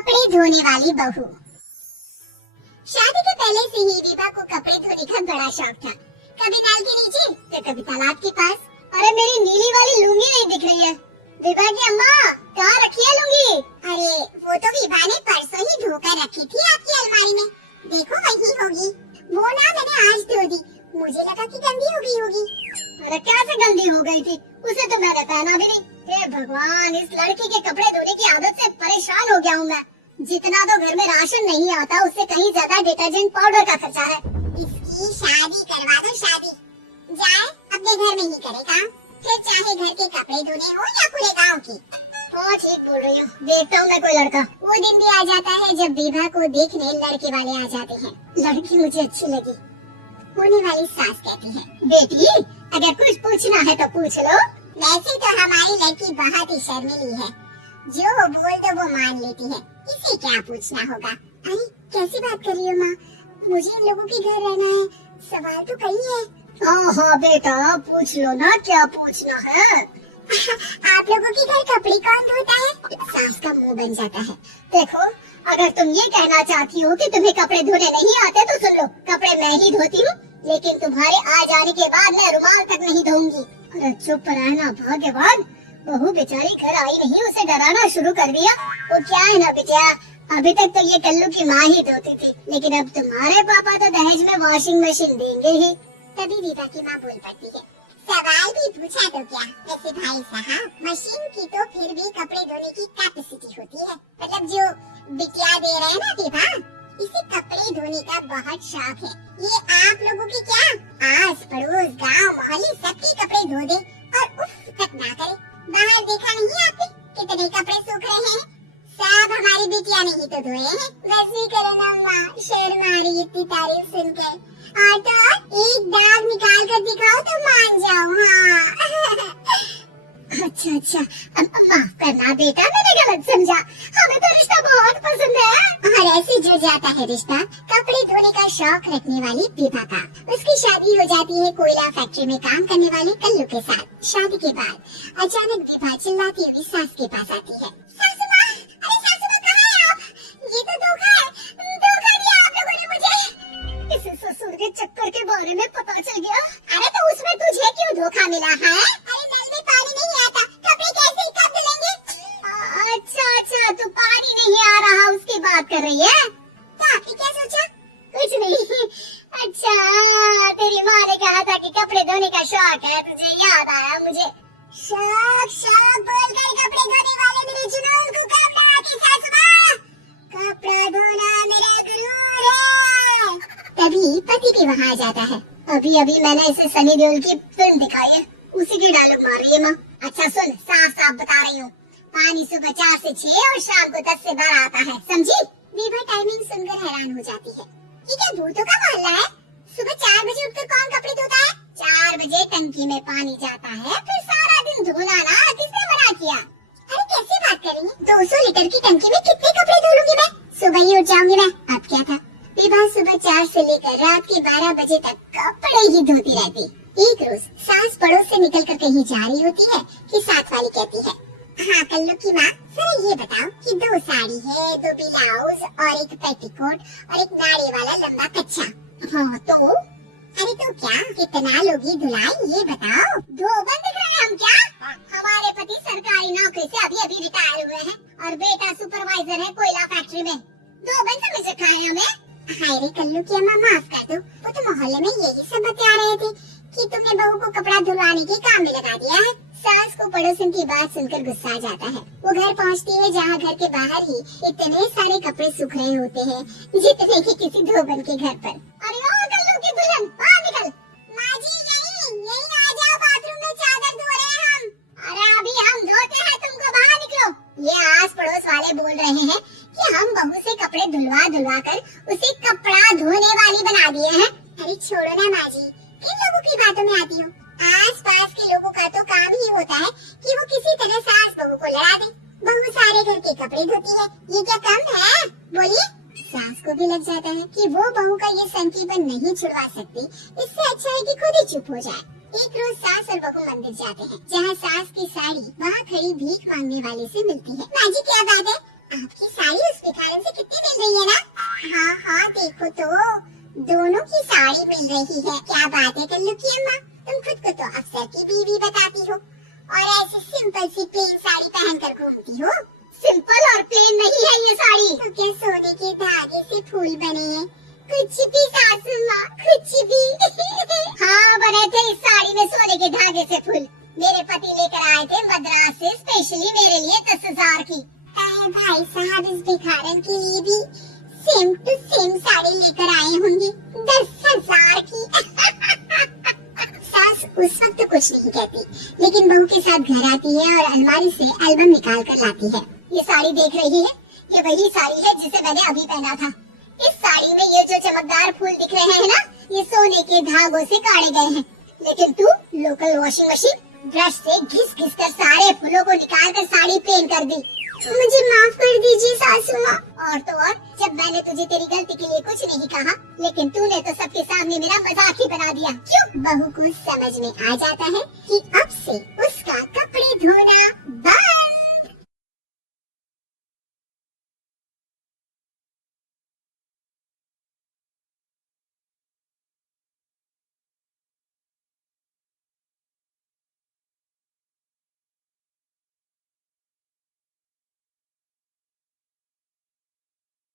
कपड़े धोने वाली बहू। शादी के पहले से ही विभा को कपड़े धोने का बड़ा शौक था। कभी नल के नीचे तो कभी तालाब के पास। अरे मेरी नीली वाली लुंगी नहीं दिख रही है। विभा की अम्मा कहाँ रखी है लुंगी? अरे वो तो विभा ने परसों ही धोकर रखी थी आपकी अलमारी में। देखो वही होगी। वो ना मैंने आज धो दी, मुझे लगा कि गंदी हो गई होगी। अरे कैसे गंदी हो गई थी? उसे तो मैंने पहना भी नहीं। हे भगवान, इस लड़की के कपड़े धोने की आदत से परेशान हो गया हूँ मैं। जितना तो घर में राशन नहीं आता उससे कहीं ज्यादा डिटर्जेंट पाउडर का खर्चा है। इसकी शादी करवा दो, शादी जाए अपने घर में ही करे काम, फिर चाहे घर के कपड़े धोने हो या पूरे गांव की। हाँ ठीक बोल रही हूँ। देखता हूँ मैं कोई लड़का। वो दिन भी आ जाता है जब विभा को देखने लड़के वाले आ जाते हैं। लड़की मुझे अच्छी लगी। होने वाली सास कहती है, बेटी अगर कुछ पूछना है तो पूछ लो। वैसे तो हमारी लड़की बहुत ही शर्मीली है, जो वो बोल दो वो मान लेती है, इसे क्या पूछना होगा। अरे कैसी बात कर रही हो माँ, मुझे इन लोगों के घर रहना है, सवाल तो कई है। हाँ बेटा पूछ लो ना, क्या पूछना है। आप लोगों के घर कपड़े कौन धोता है? सास का मुंह बन जाता है। देखो अगर तुम ये कहना चाहती हो कि तुम्हें कपड़े धोने नहीं आते तो सुन लो, कपड़े मैं ही धोती हूँ, लेकिन तुम्हारे आ जाने के बाद मैं रुमाल तक नहीं धोऊंगी। अरे चुप रहना भाग्यवान, बहू बेचारी घर आई नहीं, उसे डराना शुरू कर दिया। वो क्या है ना बिटिया, अभी तक तो ये कल्लू की माँ ही धोती थी, लेकिन अब तुम्हारे पापा तो दहेज में वॉशिंग मशीन देंगे ही। तभी विभा की माँ बोल पड़ती है, सवाल भी पूछा तो क्या। वैसे भाई साहब, मशीन की तो फिर भी कपड़े धोने की कैपेसिटी होती है। मतलब जो बिटिया दे रहे हैं ना विभा, इसे कपड़े धोने का बहुत शौक है। ये आप लोगों की क्या आस पड़ोस गांव मोहल्ले सबके कपड़े धो दे और उफ तक ना करे। बाहर देखा नहीं आपने कितने कपड़े सूख रहे हैं? सब हमारी बिटिया ने ही तो धोए हैं। वैसे करो ना माँ, शर्म आ रही इतनी तारीफ सुन के। और तो एक दाग निकाल कर दिखाओ तो मान जाओ। हाँ। अच्छा माफ करना बेटा, मैंने गलत समझा, हमें तो रिश्ता बहुत पसंद है। और ऐसे जुड़ जाता है रिश्ता कपड़े धोने का शौक रखने वाली विभा का। उसकी शादी हो जाती है कोयला फैक्ट्री में काम करने वाले कल्लू के साथ। शादी के बाद अचानक विभा चिल्लाती हुई सास के पास आती है, सासू माँ, अरे सासू माँ कहाँ है आप? ये तो धोखा है, धोखा दिया आप लोगों ने मुझे। इसे ससुर के चक्कर के बारे में पता चल गया। अरे तो उसमें तुझे क्यों धोखा मिला है? अरे नल में पानी नहीं आता, कपड़े कैसे कब धुलेंगे? अच्छा तू पानी नहीं आ रहा उसकी बात कर रही है? तो आपने क्या सोचा? कुछ नहीं। अच्छा तेरी माँ ने कहा था कि कपड़े धोने का शौक है, तुझे याद आया मुझे। शौक बोलकर कपड़े धोने वाले मेरे जुनून को काम लगाती सासू माँ। कपड़ा धोना मेरा गुरूर है। तभी पति भी वहाँ आ जाता है। अभी मैंने इसे सनी देओल की फिल्म दिखाई है, उसी की डायलॉग मार रही है माँ। अच्छा सुन, साफ बता रही हूँ, पानी सुबह 4 से 6 और शाम को 10 से 12 आता है, समझी? विभा टाइमिंग सुनकर हैरान हो जाती है। ये क्या भूतों का मोहल्ला है? सुबह 4 बजे उठकर कौन कपड़े धोता है? 4 बजे टंकी में पानी जाता है, फिर सारा दिन धोना ना, किसने मना किया? अरे कैसे बात कर रही है? 200 लीटर की टंकी में कितने कपड़े धो लूंगी मैं? सुबह ही उठ जाऊंगी मैं। अब क्या था, विभा सुबह 4 से लेकर रात के 12 बजे तक कपड़े ही धोती रहती। एक रोज सास पड़ोस से निकल कर कहीं जा रही होती है कि साथ वाली कहती है, हाँ कल्लू की माँ, जरा ये बताओ कि 2 साड़ी है, 2 ब्लाउज और एक पेटीकोट और एक नाड़ी वाला लंबा कच्छा। हाँ तो? अरे तो क्या, कितना लोगी धुलाई ये बताओ। 2 बंद दिख रहे हैं हम क्या? हमारे पति सरकारी नौकरी से अभी रिटायर हुए हैं और बेटा सुपरवाइजर है कोयला फैक्ट्री में। 2 बंद समझ रखा है हमें। हाय रे कल्लू की अम्मा, माफ कर दो, वो तो मोहल्ले में यही सब बता रहे थे कि तुमने बहू को कपड़ा धुलवाने के काम में लगा दिया है। सास को पड़ोसन की बात सुनकर गुस्सा आ जाता है। वो घर पहुंचती है जहाँ घर के बाहर ही इतने सारे कपड़े सूख रहे होते हैं, जितने कि किसी धोबन के घर पर। अरे ओ कल्लू की दुल्हन, बाहर निकल। माँ जी यही आ जाओ, बाथरूम में चादर धो रहे हैं हम। अरे अभी हम धोते हैं, तुमको बाहर निकलो। ये आस पड़ोस वाले बोल रहे हैं कि हम बहू से कपड़े धुलवा कर उसे कपड़ा धोने वाली बना दिए हैं। अरे छोड़ो ना माँ जी, किन लोगों की बातों में आती हो? आस पास के लोगों का तो काम ही होता है कि वो किसी तरह सास बहू को लड़ा दे। बहू सारे घर के कपड़े धोती है, ये क्या कम है? बोलिए। सास को भी लग जाता है कि वो बहू का ये संकीपन नहीं छुड़वा सकती, इससे अच्छा है कि खुद ही चुप हो जाए। एक रोज सास और बहू मंदिर जाते हैं, जहाँ सास की साड़ी वहाँ खड़ी भीख मांगने वाले से मिलती है। माँ जी क्या बात है, आपकी साड़ी उस भिखारन से कितनी मिल रही है ना? हाँ हाँ देखो तो दोनों की साड़ी मिल रही है। क्या बात है कल्लू की अम्मा, तुम खुद को तो अफसर की बीवी बताती हो और ऐसी सिंपल सी प्लेन साड़ी पहनकर घूमती हो। सिंपल और प्लेन नहीं है ये साड़ी। तो क्या सोने के धागे से फूल बने हैं? कुछ भी सासू माँ, कुछ भी। हाँ बने थे इस साड़ी में सोने के धागे से फूल। मेरे पति लेकर आए थे मद्रास से स्पेशली मेरे लिए 10,000 की। भाई साहब इस भिखारन के लिए भी सेम टू सेम साड़ी लेकर आए होंगे 10,000 की। सास उस वक्त कुछ नहीं कहती, लेकिन बहू के साथ घर आती है और अलमारी से एल्बम निकाल कर लाती है। ये साड़ी देख रही है, ये वही साड़ी है जिसे मैंने अभी पहना था। इस साड़ी में ये जो चमकदार फूल दिख रहे हैं ना, ये सोने के धागों से काटे गए हैं। लेकिन तू लोकल वॉशिंग मशीन ब्रश से घिस घिस कर सारे फूलों को निकाल कर साड़ी प्लेन कर दी। मुझे माफ कर दीजिए सासू माँ। और तो और जब मैंने तुझे तेरी गलती के लिए कुछ नहीं कहा, लेकिन तूने तो सबके सामने मेरा मजाक ही बना दिया। क्यों? बहू को समझ में आ जाता है कि अब से उसका कपड़े धोना